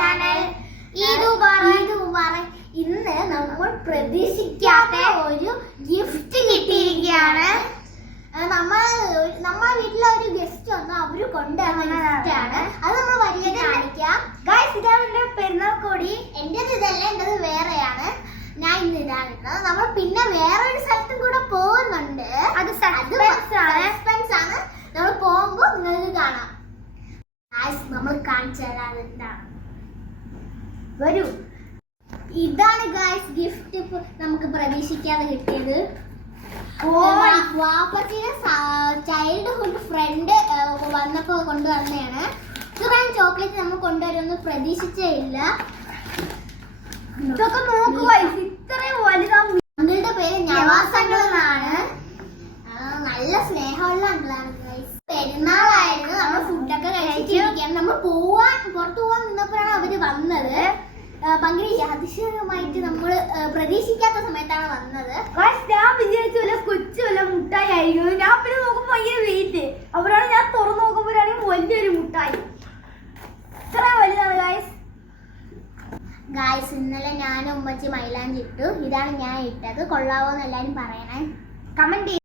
Channel. ഇന്ന് നമ്മൾ പ്രതീക്ഷിക്കാത്ത ഒരു ഗിഫ്റ്റ് കിട്ടിയിരിക്കുകയാണ്. നമ്മളെ വീട്ടിലെ ഒരു ഗസ്റ്റ് വന്നു, അവര് കൊണ്ടുവന്ന ഗിഫ്റ്റാണ്. അത് നമ്മൾ വരികയെ കാണിക്കാം. ഗൈസ്, ഇതാണ് എന്റെ പെരുന്നാൾ കോടി. എന്റേത് ഇതല്ല, എന്റേത് വേറെയാണ്. ഞാൻ ഇന്ന് ഇതാണ് ഇട്ടത്. നമ്മൾ പിന്നെ വേറൊരു സ്ഥലത്തും കൂടെ പോകുന്നുണ്ട്. അത് സസ്പെൻസ് ആണ്. നമ്മൾ പോകുമ്പോ നിങ്ങൾക്ക് കാണാം. നമ്മൾ കാണിച്ചു തരാം എന്താണ്. വരൂ. ഇതാണ് ഗൈസ് ഗിഫ്റ്റ് നമുക്ക് പ്രതീക്ഷിക്കാതെ കിട്ടിയത്. വാപ്പച്ചിയുടെ ചൈൽഡ്ഹുഡ് ഫ്രണ്ട് വന്നപ്പോ കൊണ്ടുവന്നതാണ്. ഇത്രയും ചോക്ലേറ്റ് നമ്മൾ കൊണ്ടുവരുമെന്ന് പ്രതീക്ഷിച്ചേ ഇല്ല. ഇതൊക്കെ നോക്കൂ ഗൈസ്, ഇത്രയും വലുതാണ്. അങ്കിളുടെ പേര് നവാസ് അങ്കിൾ എന്നാണ്. നല്ല സ്നേഹമുള്ള അങ്കിളാണ് ഗൈസ്. പെരുന്നാളായിരുന്നു, നമ്മൾ ഫുഡൊക്കെ കഴിച്ചിരിക്കുകയാണ്. നമ്മൾ പുറത്തു പോവാൻ നിന്നപ്പോഴാണ് അവര് വന്നത്. ഭയങ്കര അതിശയമായിട്ട് നമ്മൾ പ്രതീക്ഷിക്കാത്ത സമയത്താണ് വന്നത്. ഞാൻ വിചാരിച്ചു വല്ല കൊച്ചു വല്ല മുട്ടായി ആയിരിക്കും. ഞാൻ പിന്നെ നോക്കുമ്പോ ഭയങ്കര വെയിറ്റ്. അവരാണ് ഞാൻ തുറന്നു നോക്കുമ്പോഴാണെങ്കിൽ വലിയൊരു മുട്ടായി. ഇത്ര വലുതാണ് ഗായ്സ്. ഗായ്സ്, ഇന്നലെ ഞാനും ഉമ്മച്ചി മൈലാഞ്ചി ഇട്ടു. ഇതാണ് ഞാൻ ഇട്ടത്. കൊള്ളാവോന്ന് എല്ലാരും പറയണേ, കമന്റ്.